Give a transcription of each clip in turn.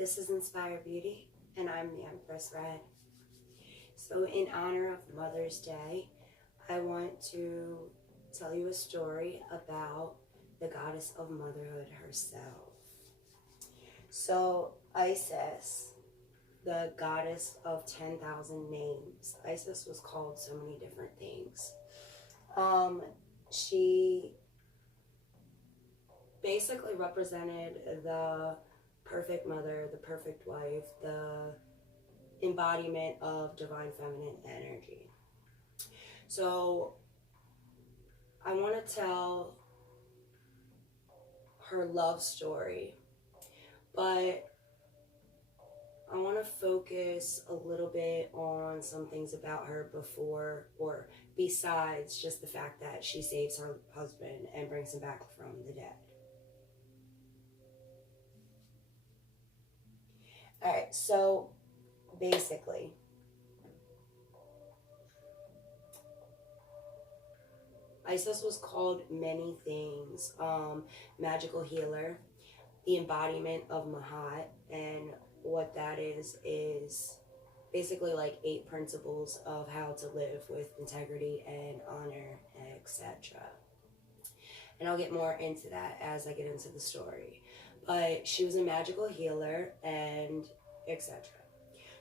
This is Inspire Beauty, and I'm the Empress Red. So in honor of Mother's Day, I want to tell you a story about the goddess of motherhood herself. So Isis, the goddess of 10,000 names. Isis was called so many different things. She basically represented the perfect mother, the perfect wife, the embodiment of divine feminine energy. So I want to tell her love story, but I want to focus a little bit on some things about her before or besides just the fact that she saves her husband and brings him back from the dead. All right, so basically, Isis was called many things. Magical healer, the embodiment of Mahat, and what that is basically like 8 principles of how to live with integrity and honor, etc. And I'll get more into that as I get into the story. But she was a magical healer and etc.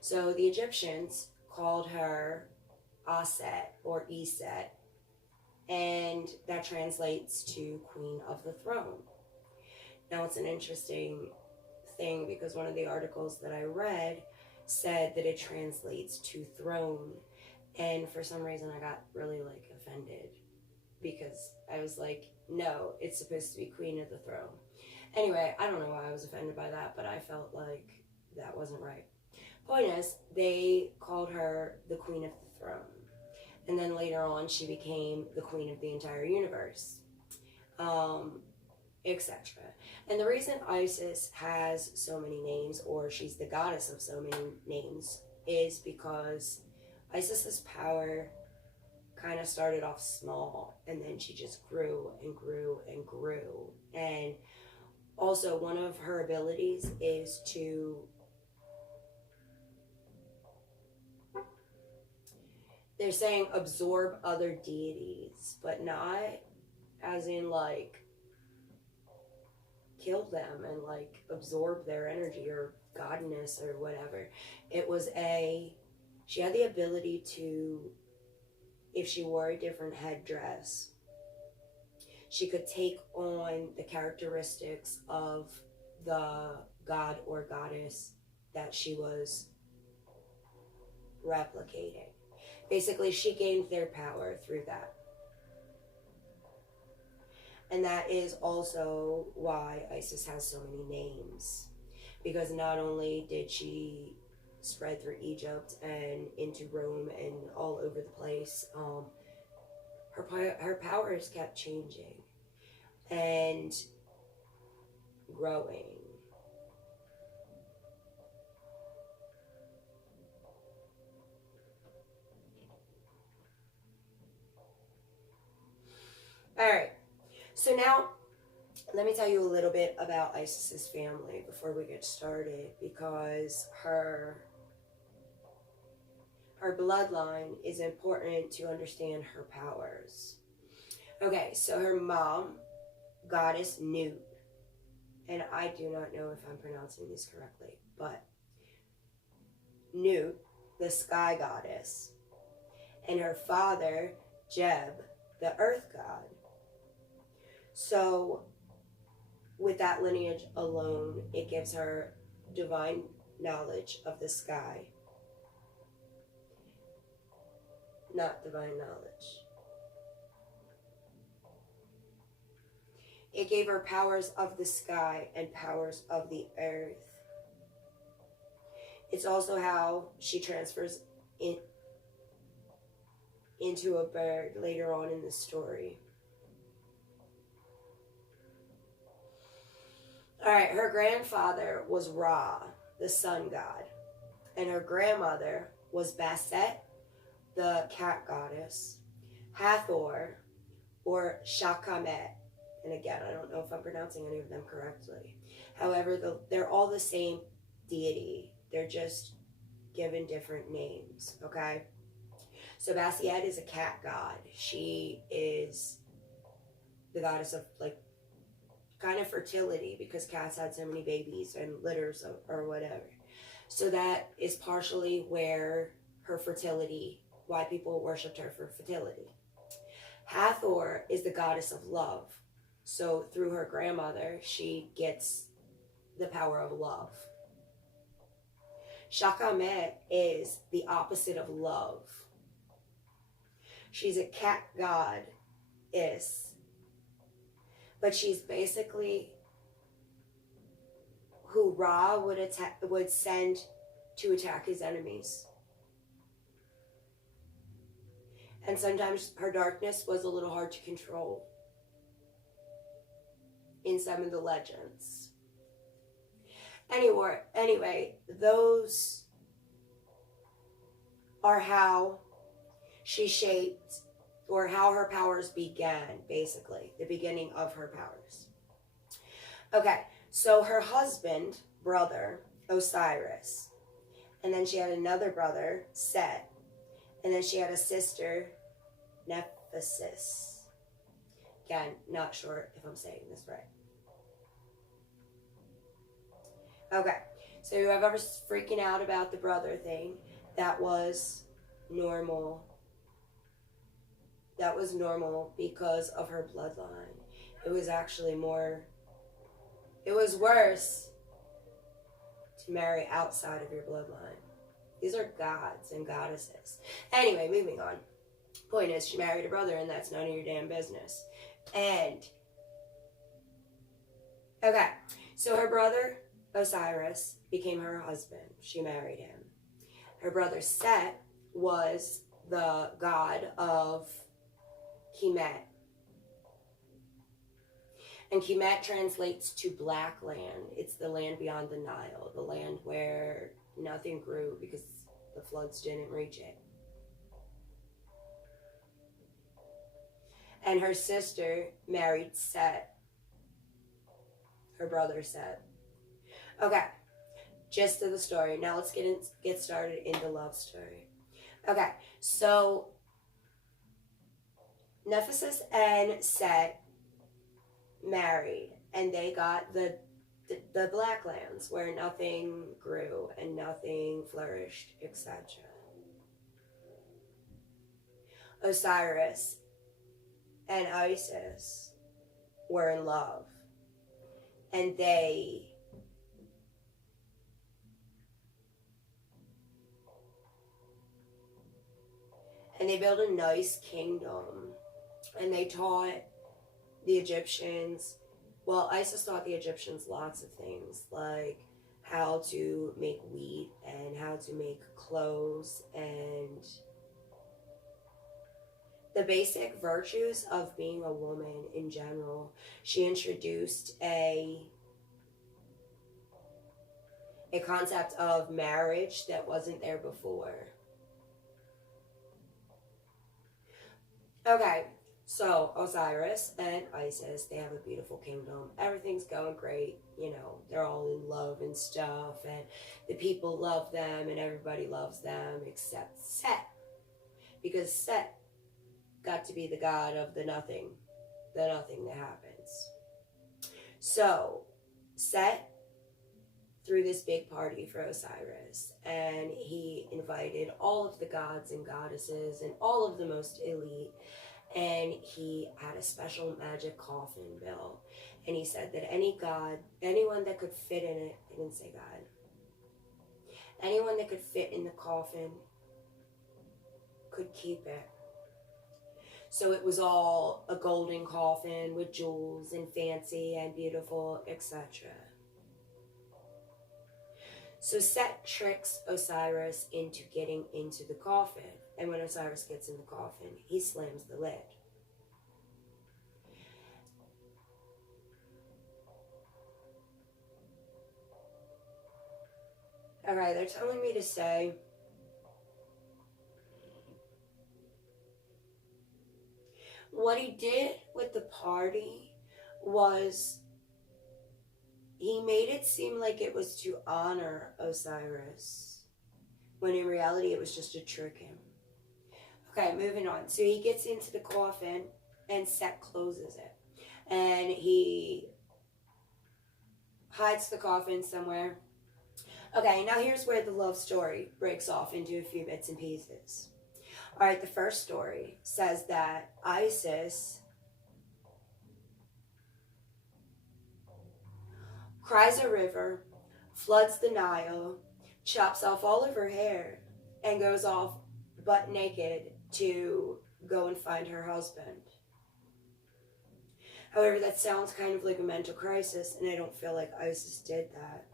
So the Egyptians called her Aset or Iset, and that translates to Queen of the Throne. Now it's an interesting thing because one of the articles that I read said that it translates to throne, and for some reason I got really offended because I was like, no, it's supposed to be Queen of the Throne. Anyway, I don't know why I was offended by that, but I felt like that wasn't right. Point is, they called her the Queen of the Throne. And then later on, she became the queen of the entire universe, etc. And the reason Isis has so many names, or she's the goddess of so many names, is because Isis's power kind of started off small, and then she just grew and grew and grew. And also, one of her abilities is to they're saying absorb other deities, but not as in kill them and absorb their energy or godness or whatever. It was she had the ability to, if she wore a different headdress, she could take on the characteristics of the god or goddess that she was replicating. Basically, she gained their power through that. And that is also why Isis has so many names. Because not only did she spread through Egypt and into Rome and all over the place, her powers kept changing and growing. All right, so now let me tell you a little bit about Isis's family before we get started, because her bloodline is important to understand her powers. Okay, so her mom, goddess Nut, and I do not know if I'm pronouncing this correctly, but Nut, the sky goddess, and her father, Jeb, the earth god. So with that lineage alone, it gives her divine knowledge of the sky. Not divine knowledge. It gave her powers of the sky and powers of the earth. It's also how she transfers into a bird later on in the story. All right, her grandfather was Ra, the sun god, and her grandmother was Bastet, the cat goddess, Hathor, or Shakamet, and again, I don't know if I'm pronouncing any of them correctly. However, they're all the same deity. They're just given different names, okay? So Bastet is a cat god. She is the goddess of, like, kind of fertility, because cats had so many babies and litters or whatever. So that is partially where her fertility, why people worshipped her for fertility. Hathor is the goddess of love. So through her grandmother, she gets the power of love. Shakamet is the opposite of love. She's a cat goddess, but she's basically who Ra would send to attack his enemies. And sometimes her darkness was a little hard to control in some of the legends. Anyway, those are how she shaped, or how her powers began, basically, the beginning of her powers. Okay, so her husband, brother, Osiris, and then she had another brother, Set, and then she had a sister, Nephthys. Again, not sure if I'm saying this right. Okay, so whoever's freaking out about the brother thing, that was normal. That was normal because of her bloodline. It was actually it was worse to marry outside of your bloodline. These are gods and goddesses. Anyway, moving on. Point is, she married a brother, and that's none of your damn business. And, okay, so her brother, Osiris, became her husband. She married him. Her brother Set was the god of Kemet. And Kemet translates to black land. It's the land beyond the Nile, the land where nothing grew because the floods didn't reach it. And her sister married Set, her brother Set. Okay, gist of the story. Now let's get started in the love story. Okay, so Nephthys and Set married, and they got the black lands where nothing grew and nothing flourished, etc. Osiris and Isis were in love, and they built a nice kingdom, and they taught the Egyptians, well, Isis taught the Egyptians lots of things, like how to make wheat and how to make clothes and the basic virtues of being a woman in general. She introduced a concept of marriage that wasn't there before. Okay, so Osiris and Isis, they have a beautiful kingdom. Everything's going great. You know, they're all in love and stuff, and the people love them, and everybody loves them except Set, because Set got to be the god of the nothing that happens. So Set threw this big party for Osiris, and he invited all of the gods and goddesses and all of the most elite, and he had a special magic coffin built, and he said that anyone that could fit in it, I didn't say God, anyone that could fit in the coffin could keep it. So it was all a golden coffin with jewels and fancy and beautiful, etc. So Set tricks Osiris into getting into the coffin. And when Osiris gets in the coffin, he slams the lid. Alright, they're telling me to say, what he did with the party was he made it seem like it was to honor Osiris, when in reality it was just to trick him. Okay, moving on. So he gets into the coffin and Set closes it. And he hides the coffin somewhere. Okay, now here's where the love story breaks off into a few bits and pieces. All right, the first story says that Isis cries a river, floods the Nile, chops off all of her hair, and goes off butt naked to go and find her husband. However, that sounds kind of like a mental crisis, and I don't feel like Isis did that.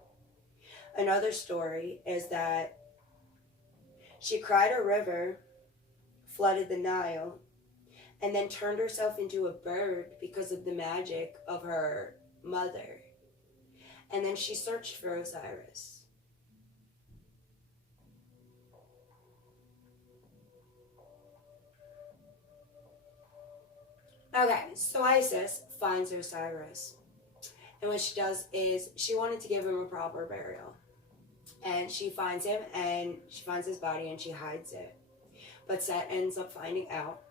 Another story is that she cried a river, flooded the Nile, and then turned herself into a bird because of the magic of her mother. And then she searched for Osiris. Okay, so Isis finds Osiris. And what she does is she wanted to give him a proper burial. And she finds him and she finds his body and she hides it. But Set ends up finding out,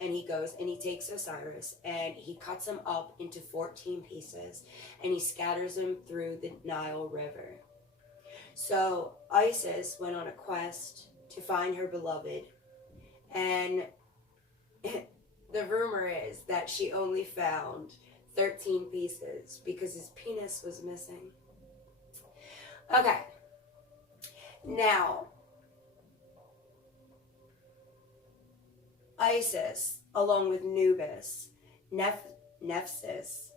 and he goes and he takes Osiris and he cuts him up into 14 pieces and he scatters them through the Nile River. So Isis went on a quest to find her beloved, and the rumor is that she only found 13 pieces because his penis was missing. Okay. Now, Isis, along with Nubis, Nephthys,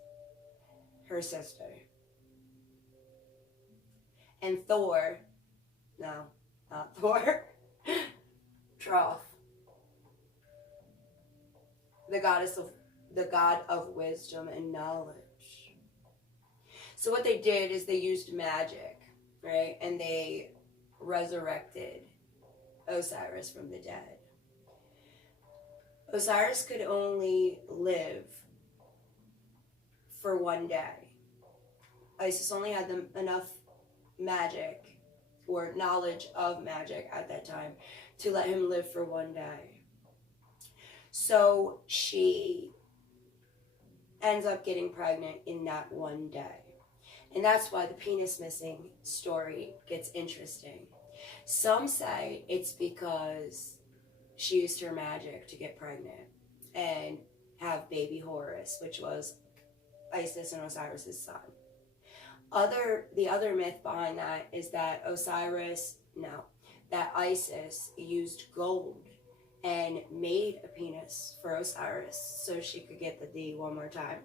her sister, and Thor, no, not Thor, Troth, the god of wisdom and knowledge. So what they did is they used magic, right? And they resurrected Osiris from the dead. Osiris could only live for one day. Isis only had enough magic or knowledge of magic at that time to let him live for one day. So she ends up getting pregnant in that one day. And that's why the penis missing story gets interesting. Some say it's because she used her magic to get pregnant and have baby Horus, which was Isis and Osiris' son. The other myth behind that is that Isis used gold and made a penis for Osiris so she could get the D one more time.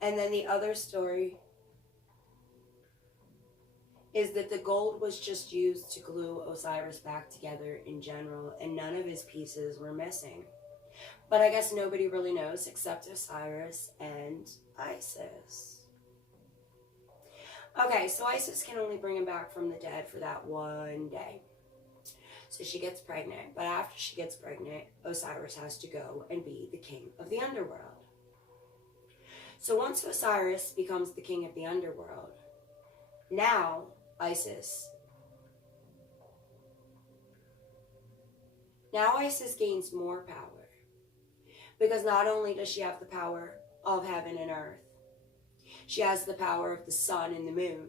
And then the other story is that the gold was just used to glue Osiris back together in general, and none of his pieces were missing. But I guess nobody really knows except Osiris and Isis. Okay, so Isis can only bring him back from the dead for that one day. So she gets pregnant, but after she gets pregnant, Osiris has to go and be the king of the underworld. So once Osiris becomes the king of the underworld, now Isis gains more power, because not only does she have the power of heaven and earth, she has the power of the sun and the moon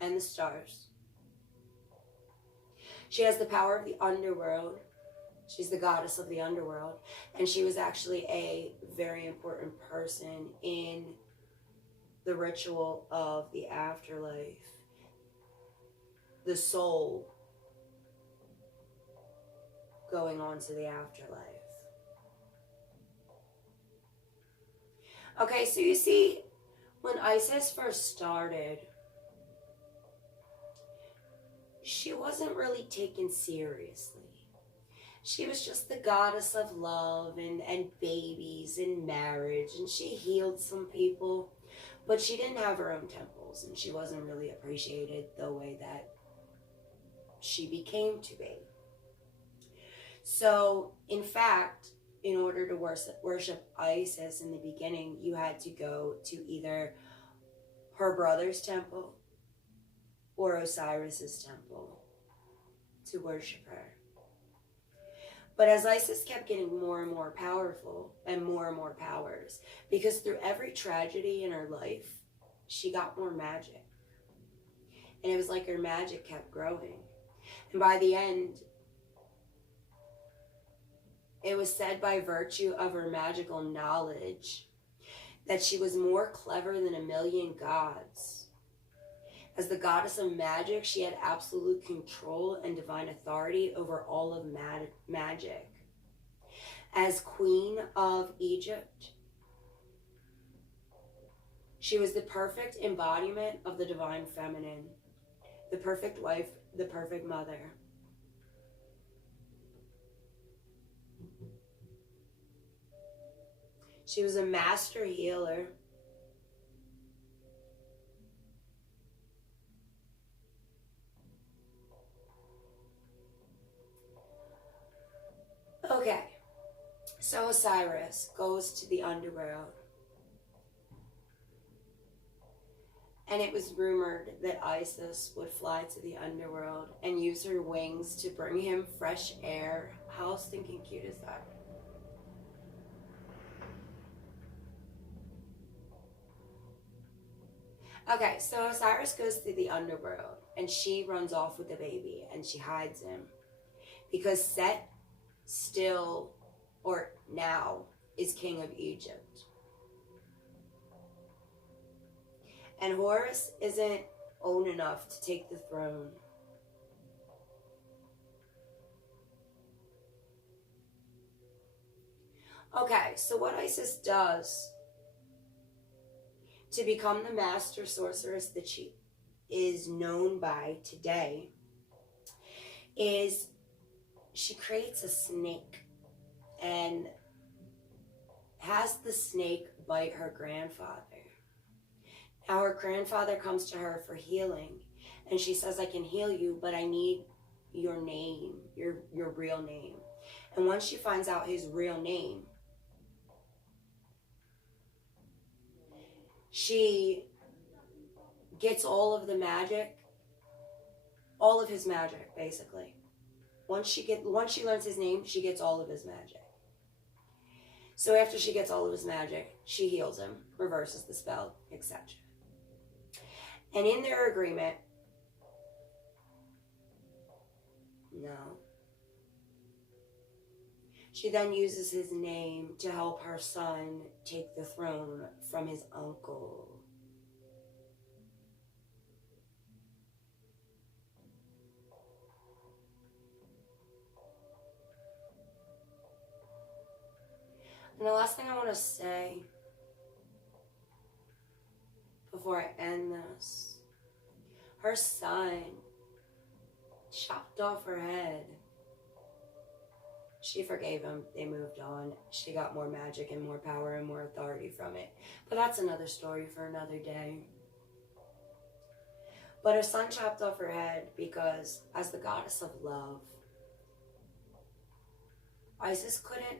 and the stars. She has the power of the underworld. She's the goddess of the underworld, and she was actually a very important person in the ritual of the afterlife. The soul going on to the afterlife. Okay, so you see, when Isis first started, she wasn't really taken seriously. She was just the goddess of love and babies and marriage, and she healed some people, but she didn't have her own temples, and she wasn't really appreciated the way that she became to be. So, in fact, in order to worship Isis in the beginning, you had to go to either her brother's temple or Osiris's temple to worship her. But as Isis kept getting more and more powerful and more powers, because through every tragedy in her life, she got more magic. And it was like her magic kept growing. And by the end, it was said by virtue of her magical knowledge that she was more clever than a million gods. As the goddess of magic, she had absolute control and divine authority over all of magic. As queen of Egypt, she was the perfect embodiment of the divine feminine, the perfect wife, the perfect mother. She was a master healer. Okay, so Osiris goes to the underworld. And it was rumored that Isis would fly to the underworld and use her wings to bring him fresh air. How stinking cute is that? Okay, so Osiris goes to the underworld and she runs off with the baby and she hides him because Set still, or now, is king of Egypt. And Horus isn't old enough to take the throne. Okay, so what Isis does to become the master sorceress that she is known by today is she creates a snake and has the snake bite her grandfather. Now her grandfather comes to her for healing and she says, I can heal you, but I need your name, your real name. And once she finds out his real name, she gets all of the magic, all of his magic, basically. Once she learns his name, she gets all of his magic. So after she gets all of his magic, she heals him, reverses the spell, etc. And in their agreement, no. She then uses his name to help her son take the throne from his uncle. And the last thing I want to say before I end this, her son chopped off her head. She forgave him. They moved on. She got more magic and more power and more authority from it. But that's another story for another day. But her son chopped off her head because as the goddess of love, Isis couldn't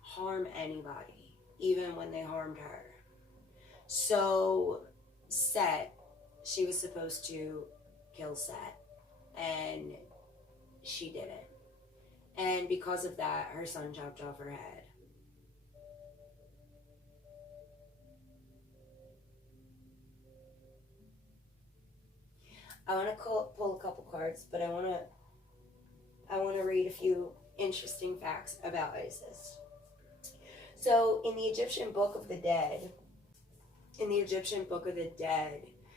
harm anybody, even when they harmed her. So Set, she was supposed to kill Set, and she didn't. And because of that, her son chopped off her head. I want to pull a couple cards, but I want to read a few interesting facts about Isis. So in the Egyptian Book of the Dead,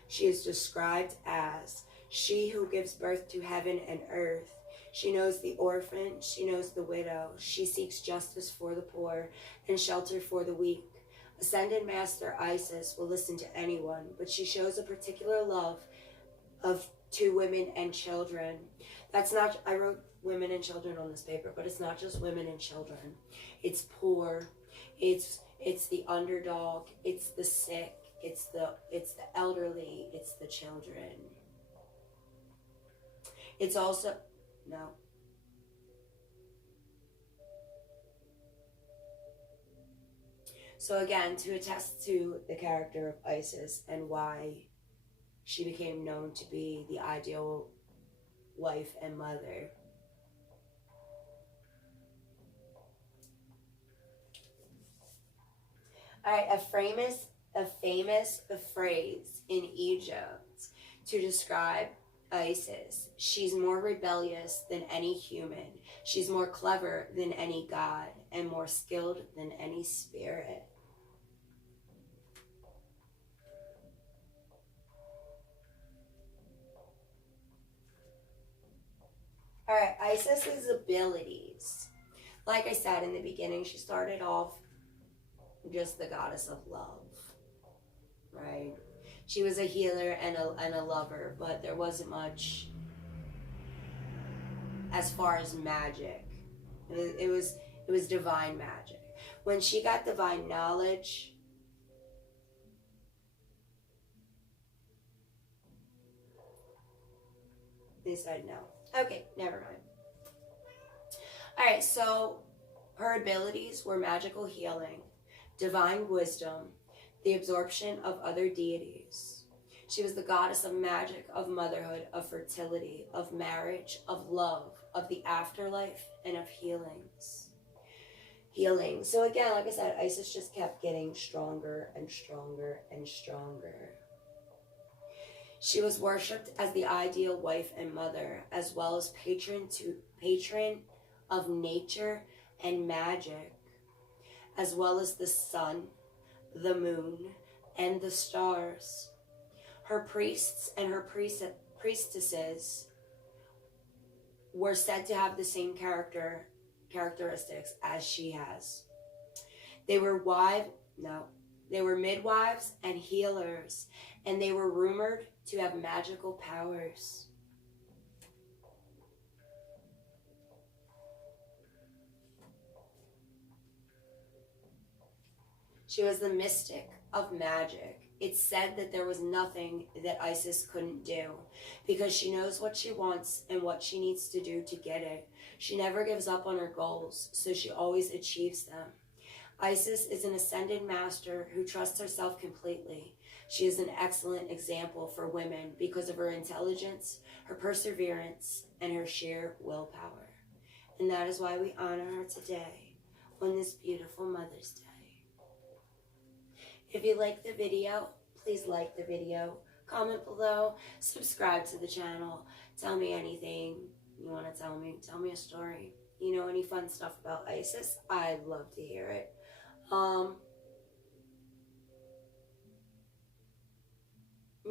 she is described as she who gives birth to heaven and earth. She knows the orphan, she knows the widow. She seeks justice for the poor and shelter for the weak. Ascended Master Isis will listen to anyone, but she shows a particular love to women and children. That's not, I wrote women and children on this paper, but it's not just women and children. It's poor, it's the underdog, it's the sick, it's the elderly, it's the children. It's also, no. So again, to attest to the character of Isis and why she became known to be the ideal wife and mother. All right, a famous phrase in Egypt to describe Isis. She's more rebellious than any human. She's more clever than any god and more skilled than any spirit. All right, Isis's abilities. Like I said in the beginning, she started off just the goddess of love, right? She was a healer and a lover, but there wasn't much as far as magic. It was divine magic. When she got divine knowledge, they said no. Okay, never mind. All right, so her abilities were magical healing, divine wisdom, the absorption of other deities. She was the goddess of magic, of motherhood, of fertility, of marriage, of love, of the afterlife, and of healings. Healing. So again, like I said, Isis just kept getting stronger and stronger and stronger. She was worshipped as the ideal wife and mother, as well as patron of nature and magic, as well as the sun, the moon, and the stars. Her priests and her priestesses were said to have the same characteristics as she has. They were midwives and healers, and they were rumored to have magical powers. She was the mystic of magic. It's said that there was nothing that Isis couldn't do because she knows what she wants and what she needs to do to get it. She never gives up on her goals, so she always achieves them. Isis is an ascended master who trusts herself completely. She is an excellent example for women because of her intelligence, her perseverance, and her sheer willpower. And that is why we honor her today on this beautiful Mother's Day. If you like the video, please like the video, comment below, subscribe to the channel, tell me anything you want to tell me. Tell me a story. You know any fun stuff about Isis? I'd love to hear it.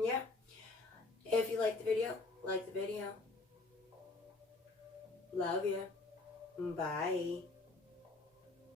Yeah. If you like the video, like the video. Love you. Bye.